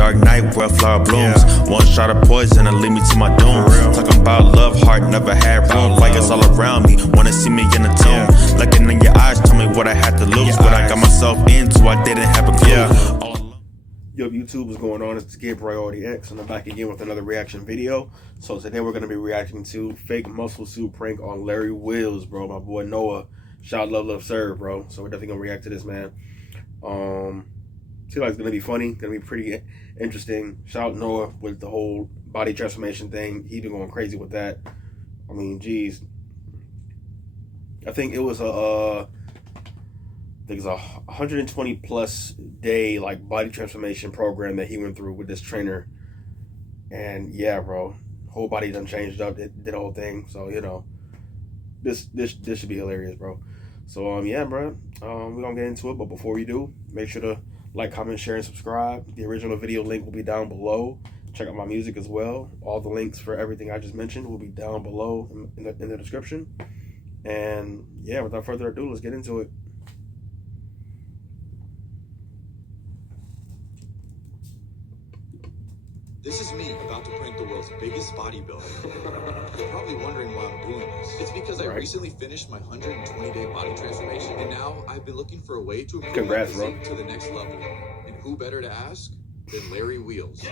dark night where a flower blooms. One shot of poison and lead me to my doom. Talking about love, heart never had room. Fighters all around me, wanna see me in a tomb. Looking in your eyes, tell me what I had to lose. What I got myself into, I didn't have a clue. Yo, YouTube, what's going on? It's Gabe Priority X, and I'm back again with another reaction video. So today we're going to be reacting to fake muscle suit prank on Larry Wheels, bro. My boy Noah. Shout out, love, serve, bro. So we're definitely going to react to this, man. Seems like it's going to be funny, going to be pretty interesting. Shout out Noah with the whole body transformation thing. He been going crazy with that. I mean, geez. I think it was a 120 plus day like body transformation program that he went through with this trainer. And yeah, bro, whole body done changed up, did the whole thing. So, you know, this should be hilarious, bro. So yeah, bro, we're gonna get into it, but before we do, make sure to like, comment, share, and subscribe. The original video link will be down below. Check out my music as well. All the links for everything I just mentioned will be down below in the description. And yeah, without further ado, let's get into it. This is me about to prank the world's biggest bodybuilder. You're probably wondering why I'm doing this. It's because I recently finished my 120-day body transformation, and now I've been looking for a way to improve my physique to the next level. And who better to ask than Larry Wheels?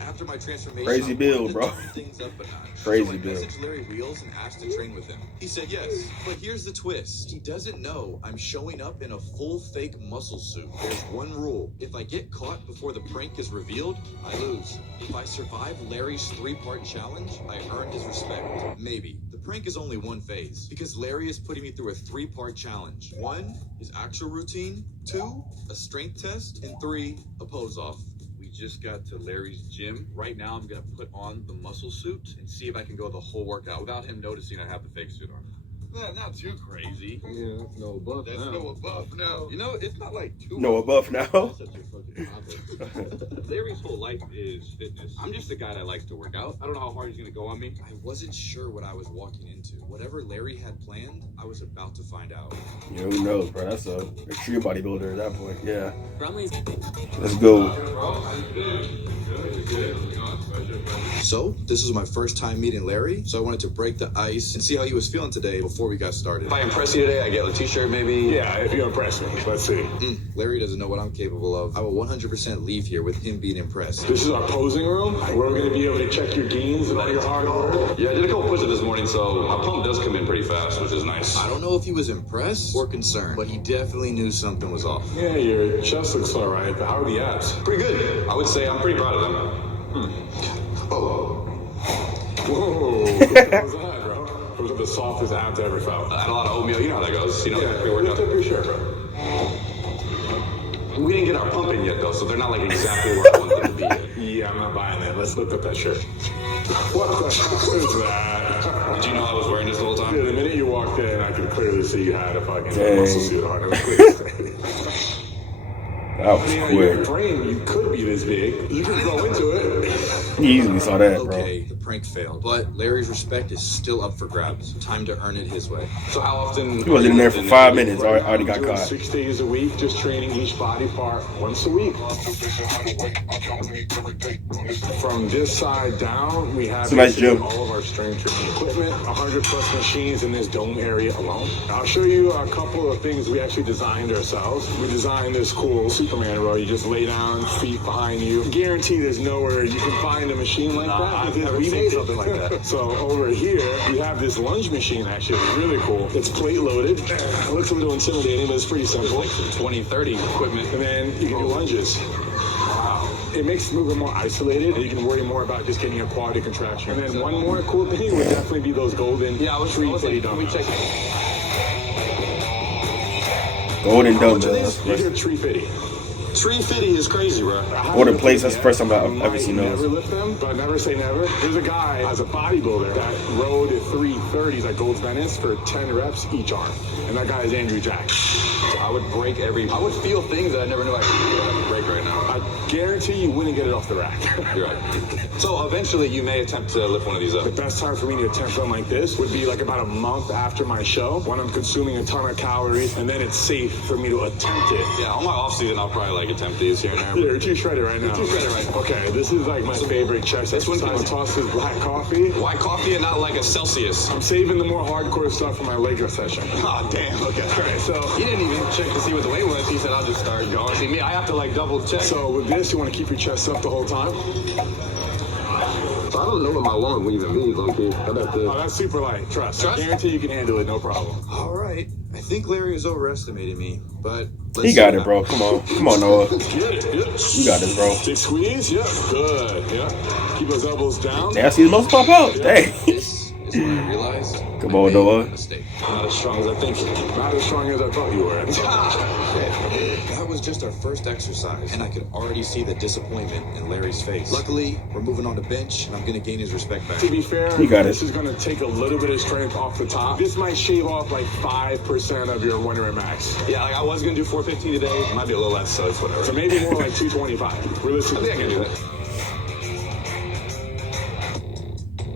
After my transformation, crazy build, bro. Things up a notch. Crazy so I build. messaged Larry Wheels and asked to train with him. He said yes, but here's the twist. He doesn't know I'm showing up in a full fake muscle suit. There's one rule. If I get caught before the prank is revealed, I lose. If I survive Larry's 3-part challenge, I earn his respect. Maybe. The prank is only one phase, because Larry is putting me through a 3-part challenge. 1, his actual routine. 2, a strength test. And 3, a pose off. Just got to Larry's gym. Right now I'm gonna put on the muscle suit and see if I can go the whole workout without him noticing I have the fake suit on. Not too crazy. Yeah, that's no buff now. That's no buff now. You know, it's not like too No buff now. Such a fucking Larry's whole life is fitness. I'm just a guy that likes to work out. I don't know how hard he's gonna go on me. I wasn't sure what I was walking into. Whatever Larry had planned, I was about to find out. Yeah, who knows, bro? That's a extreme bodybuilder at that point. Yeah. Let's go. So, this was my first time meeting Larry, so I wanted to break the ice and see how he was feeling today before we got started. If I impress you today, I get a t-shirt maybe? Yeah, if you impress me. Let's see. Larry doesn't know what I'm capable of. I will 100% leave here with him being impressed. This is our posing room. We're going to be able to check your gains and all your hard work. Yeah, I did a couple push-ups this morning, so my pump does come in pretty fast, which is nice. I don't know if he was impressed or concerned, but he definitely knew something was off. Yeah, your chest looks all right, but how are the abs? Pretty good. I would say I'm pretty proud of them. Oh. Whoa. What was that, bro? Those are the softest abs I ever felt. I had a lot of oatmeal. You know how that goes. You know, Yeah, lift up your shirt, bro. We didn't get our pump in yet, though, so they're not like exactly where I want them to be yet. Yeah, I'm not buying that. Let's lift up that shirt. What the hell is that? Did you know I was wearing this the whole time? Yeah, the minute you walked in, I could clearly see you had a fucking Dang. muscle suit on. It was clear. That was Your quick. brain, you could be this big. You could grow into it. You easily saw that, bro. Okay, the prank failed, but Larry's respect is still up for grabs. Time to earn it his way. So how often... He wasn't in there for 5 minutes. Already got Doing caught. 6 days a week, just training each body part once a week. From this side down, we have It's a nice gym. all of our strength training equipment, 100 plus machines in this dome area alone. I'll show you a couple of things we actually designed ourselves. We designed this cool Superman row. You just lay down, feet behind you. Guarantee there's nowhere you can find a machine like that. I've never We seen made something like that. So over here, we have this lunge machine, actually. It's really cool. It's plate loaded. It looks a little intimidating, but it's pretty simple. Like some 20, 30 equipment. And then you can do lunges. Wow. It makes the movement more isolated, and you can worry more about just getting a quality contraction. And then one more cool thing would definitely be those golden tree fitty dumbbells. Golden dumbbells. These are tree fitty. 350 is crazy, bro. Golden plates. That's the first time I've ever seen those. Never lift them, but never say never. There's a guy as a bodybuilder that rode 330s at Gold's Venice for 10 reps each arm, and that guy is Andrew Jack. I would break I would feel things that I never knew I could break right now. I guarantee you wouldn't get it off the rack. You're right. So eventually you may attempt to lift one of these up. The best time for me to attempt something like this would be like about a month after my show, when I'm consuming a ton of calories, and then it's safe for me to attempt it. Yeah, on my off season I'll probably like attempt these here and there. Yeah, you're too shredded right now. Too shredded right now. Okay, this is like my favorite chest This one exercise. feels- Toss this black coffee. Why coffee and not like a Celsius? I'm saving the more hardcore stuff for my leg dress session. Oh, damn. Okay. All right, so He didn't even check to see what the weight was. He said, I'll just start going. See, me, I have to like double check. so with this, you want to keep your chest up the whole time. So I don't know what my long even means, low-key. Oh, that's super light. Trust. Trust? I guarantee you can handle it, no problem. All right. I think Larry is overestimating me, but let's He see got what it, bro. happens. Come on, Noah. Get it. Yep. You got this, bro. Big squeeze. Yep. Good. Yep. Keep those elbows down. Now I see the muscle pop out. Dang. This is when I realized Come I on, made Noah. a mistake. Not as strong as I think. Not as strong as I thought you were. That was just our first exercise, and I could already see the disappointment in Larry's face. Luckily, we're moving on to bench, and I'm going to gain his respect back. To be fair, You got this it. is going to take a little bit of strength off the top. This might shave off like 5% of your 1 rep max. Yeah, like I was going to do 415 today. It might be a little less, so it's whatever. So maybe more like 225. I Realistically. think I can do that.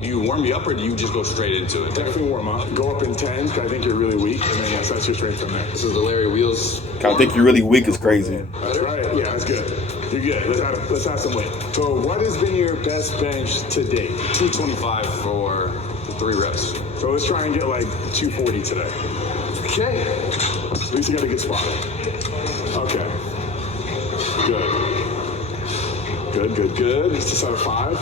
Do you warm me up or do you just go straight into it? Definitely warm up. Go up in 10, 'cause I think you're really weak. And then, yes, that's your strength from there. This is the Larry Wheels. I think you're really weak is crazy. That's right. Yeah, that's good. You're good. Let's have some weight. So what has been your best bench to date? 225 for the 3 reps. So let's try and get like 240 today. Okay. At least you got a good spot. Okay. Good. Good. It's just out of 5.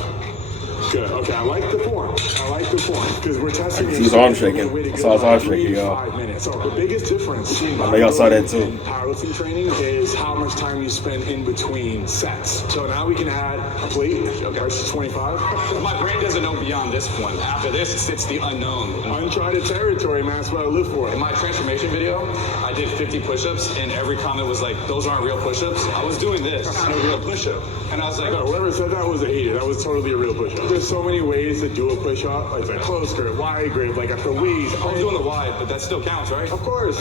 Good. Okay, I like the form. Because we're testing. I can see his arm shaking. I saw his arm shaking, y'all. 5 minutes. So the biggest difference between I know y'all saw that too. and powerlifting training is how much time you spend in between sets. So now we can add a plate versus 25. My brain doesn't know beyond this point. After this, it's the unknown. Uncharted territory, man. That's what I live for. In my transformation video, I did 50 push-ups, and every comment was like, those aren't real push-ups. I was doing this, kind of real push-up. And I was like, No, whoever said that was a hater. That was totally a real push-up. There's so many ways to do a push-up, like close grip, wide grip, like at the waist. I was doing the wide, but that still counts, right? Of course.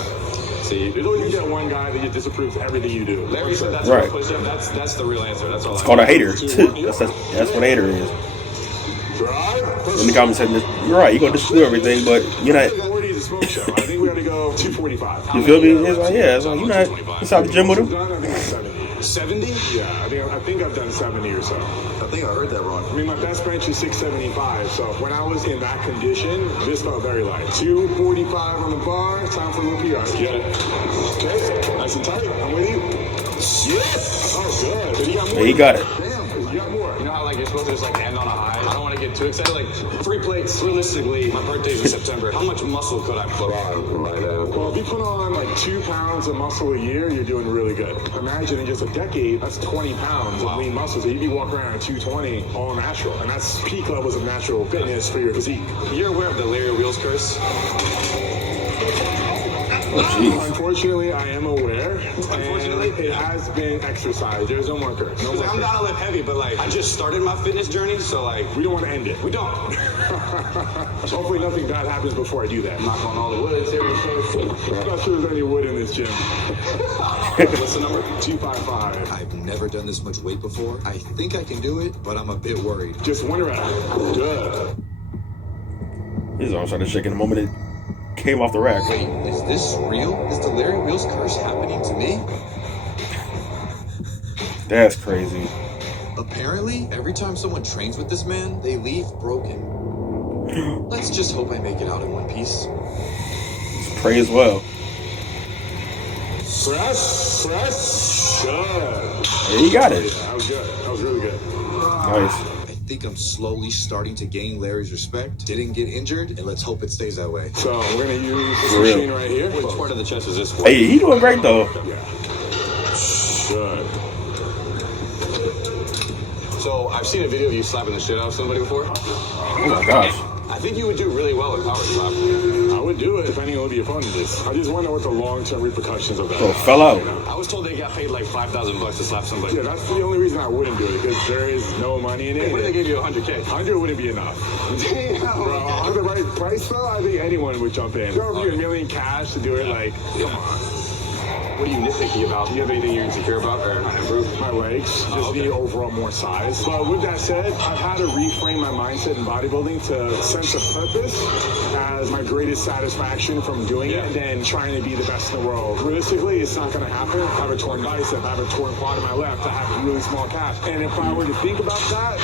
See, There's always that one guy that just disapproves everything you do. Larry said that's Right. a real push-up. That's the real answer. That's all. It's called a hater. That's what a hater is. Drive. In the comments saying this, you're right. You're gonna disagree everything, but you're not. 40 is a smoke show. I think we got to go 245. You feel me? It's like, yeah, it's like you're not inside the gym with him. Done, I think like 70. 70? Yeah, I think I've done 70 or so. I think I heard that wrong. I mean, my best bench is 675, so when I was in that condition, this felt very light. 245 on the bar, time for a little PR. Get it. Okay, nice and tight. I'm with you. Yes! Oh, good. But you got more. Yeah, he got it. Damn, you got more. You know how like you're supposed to just like end on a high? I don't want to get too excited. Like 3 plates. Realistically, my birthday's in September. How much muscle could I put on right now? Well, if you put on like 2 pounds of muscle a year, you're doing really good. Imagine in just a decade, that's 20 pounds of lean muscle. So you'd be walking around at 220 all natural. And that's peak levels of natural fitness for your physique. You're aware of the Larry Wheels curse? Oh, jeez. Unfortunately, I am aware. Unfortunately? And it has been exercised. There's no more curse. No Because more I'm curse. down to lift heavy, but like I just started my fitness journey, so like We don't want to end it. we don't. Hopefully nothing bad happens before I do that. Knock on all the woods here. I'm not sure there's any wood in this gym. What's the number? 255. I've never done this much weight before. I think I can do it, but I'm a bit worried. Just 1 rep. Good. His arm started shaking the moment it came off the rack. Wait, is this real? Is the Larry Wheels curse happening to me? That's crazy. Apparently, every time someone trains with this man, they leave broken. Let's just hope I make it out in one piece. Pray as well. Press. Good. Yeah, he got it. Yeah, that was good. That was really good. Nice. I think I'm slowly starting to gain Larry's respect. Didn't get injured, and let's hope it stays that way. So we're going to use this For real. machine right here. Which part of the chest is this for? Hey, he doing great though. Yeah. Good. So I've seen a video of you slapping the shit out of somebody before. Oh my gosh. I think you would do really well with power slap. I would do it depending on who the opponent is. I just wonder what the long-term repercussions of that Bro, are. fell out. I was told they got paid like $5,000 to slap somebody. Yeah, that's the only reason I wouldn't do it, because there is no money in it. What if they gave you 100K? 100 wouldn't be enough. Damn. Bro, on the right price though, I think anyone would jump in. There would be $1 million cash to do it, like, come on. What are you nitpicky about? Do you have anything you're insecure about or trying to improve? My legs just need overall more size. But with that said, I've had to reframe my mindset in bodybuilding to sense of purpose as my greatest satisfaction from doing it than trying to be the best in the world. Realistically, it's not going to happen. I have a torn bicep, I have a torn quad in my left, I have a really small calf. And if I were to think about that,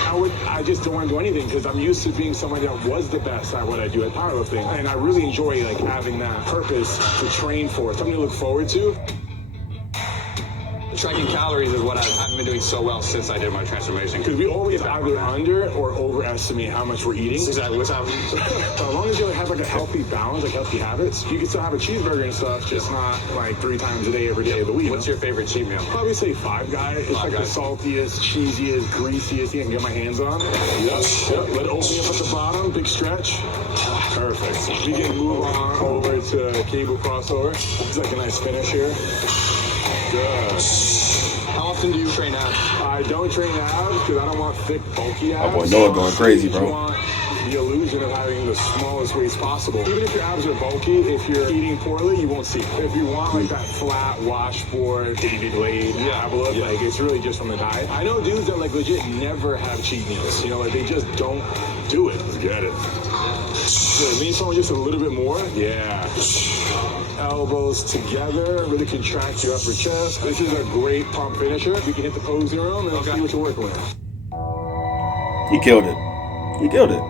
I just don't want to do anything because I'm used to being somebody that was the best at what I do at powerlifting. And I really enjoy like having that purpose to train for, something to look forward to. Tracking calories is what I haven't been doing so well since I did my transformation. Because we always either under or overestimate how much we're eating. That's exactly what's happening. But as long as you have like a healthy balance, like healthy habits, you can still have a cheeseburger and stuff, just not like 3 times a day, every day of the week. What's your favorite cheat meal? Probably say Five Guys. It's like the saltiest, cheesiest, greasiest thing I can get my hands on. Yep. Let it open up at the bottom, big stretch. Perfect. We can move on over to cable crossover. It's like a nice finish here. Good. How often do you train abs? I don't train abs because I don't want thick, bulky abs. My boy Noah going crazy, You bro. want the illusion of having the smallest waist possible. Even if your abs are bulky, if you're eating poorly, you won't see it. If you want like that flat washboard, itty laid ab look, like it's really just from the diet. I know dudes that like legit never have cheat meals. You know, like they just don't do it. Let's get it. Good. Lean forward just a little bit more. Yeah. Elbows together, really contract your upper chest. This is a great pump finisher. We can hit the posing room and see what you're working with. He killed it. He killed it.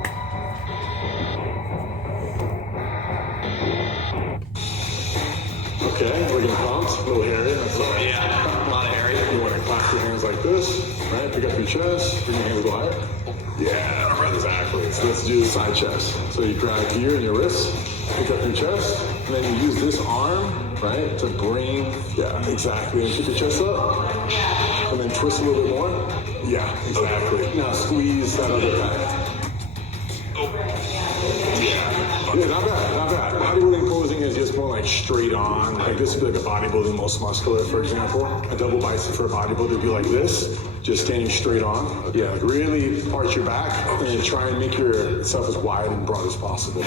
Okay, we're gonna pump. A little hairy. That's all right. Yeah, a lot of hairy. You want to clasp your hands like this, right? Pick up your chest. Bring your hands go higher. Yeah, exactly. So let's do side chest. So you grab here in your wrist, pick up your chest, and then you use this arm, right, to bring, exactly. And keep your chest up, and then twist a little bit more. Yeah, exactly. Now squeeze that other back. Yeah, not bad, not bad. Bodybuilding posing is just more like straight on. Like this would be like a bodybuilding most muscular, for example. A double bicep for a bodybuilder would be like this, just standing straight on. Yeah, like really arch your back and try and make yourself as wide and broad as possible.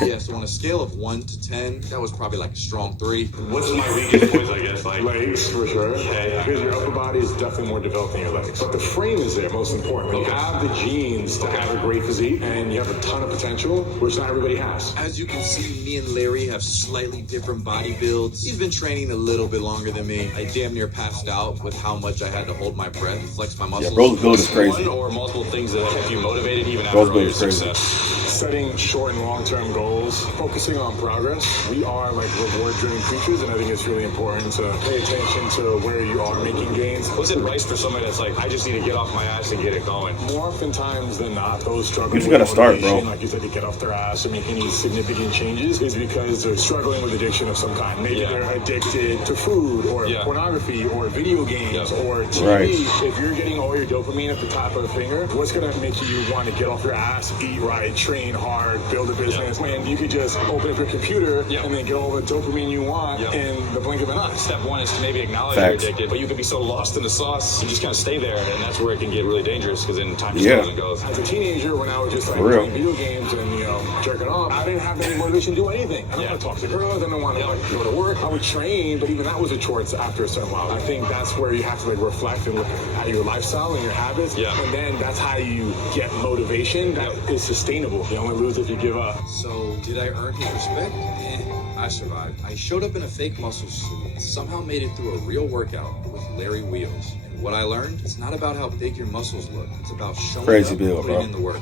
Yeah, so on a scale of 1 to 10, that was probably like a strong 3. What's my weakest points, I guess? Like Legs, for sure. Yeah. Because your upper body is definitely more developed than your legs. But the frame is there, most important. When you have the genes to have a great physique and you have a ton of potential, which not everybody has. As you can see, me and Larry have slightly different body builds. He's been training a little bit longer than me. I damn near passed out with how much I had to hold my breath, flex my muscles. Yeah, bro's build is crazy. one or multiple things that kept you motivated even Bro's after all build your is crazy. success. Setting short and long-term goals, focusing on progress. We are like reward-driven creatures, and I think it's really important to pay attention to where you are making gains. What's advice for somebody that's like, I just need to get off my ass and get it going? More oftentimes than not, those struggling You just gotta with start, bro. motivation, like you said, to get off their ass or make any significant changes is because they're struggling with addiction of some kind. Maybe they're addicted to food or pornography or video games or TV. Right. If you're getting all your dopamine at the top of the finger, what's gonna make you want to get off your ass, eat right, train hard, build a business? When you could just open up your computer and then get all the dopamine you want in the blink of an eye. Step one is to maybe acknowledge Facts. you're addicted, but you could be so lost in the sauce, you just kind of stay there, and that's where it can get really dangerous because then time just goes and goes. As a teenager, when I was just like For real. playing video games and jerking off, I didn't have any motivation to do anything. I don't want to talk to girls. I didn't want to go to work. I would train, but even that was a chore after a certain while. I think that's where you have to like reflect and look at your lifestyle and your habits, and then that's how you get motivation that is sustainable. You only lose if you give up. So, did I earn his respect? I survived. I showed up in a fake muscle suit and somehow made it through a real workout with Larry Wheels. And what I learned, it's not about how big your muscles look. It's about showing Crazy up build, and putting bro. in the work.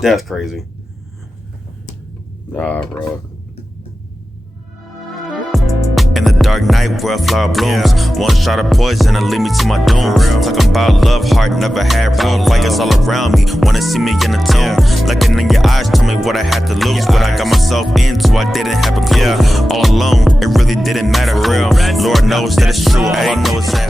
That's crazy. Nah, bro. In the dark night where a flower blooms, one shot of poison and lead me to my doom. Talking about love, heart never had room. Fighters all around me, wanna see me in a tomb. Looking in your eyes, tell me what I had to lose. What I got myself into, I didn't have a clue. All alone, it really didn't matter who. Lord knows that it's true. All I know is that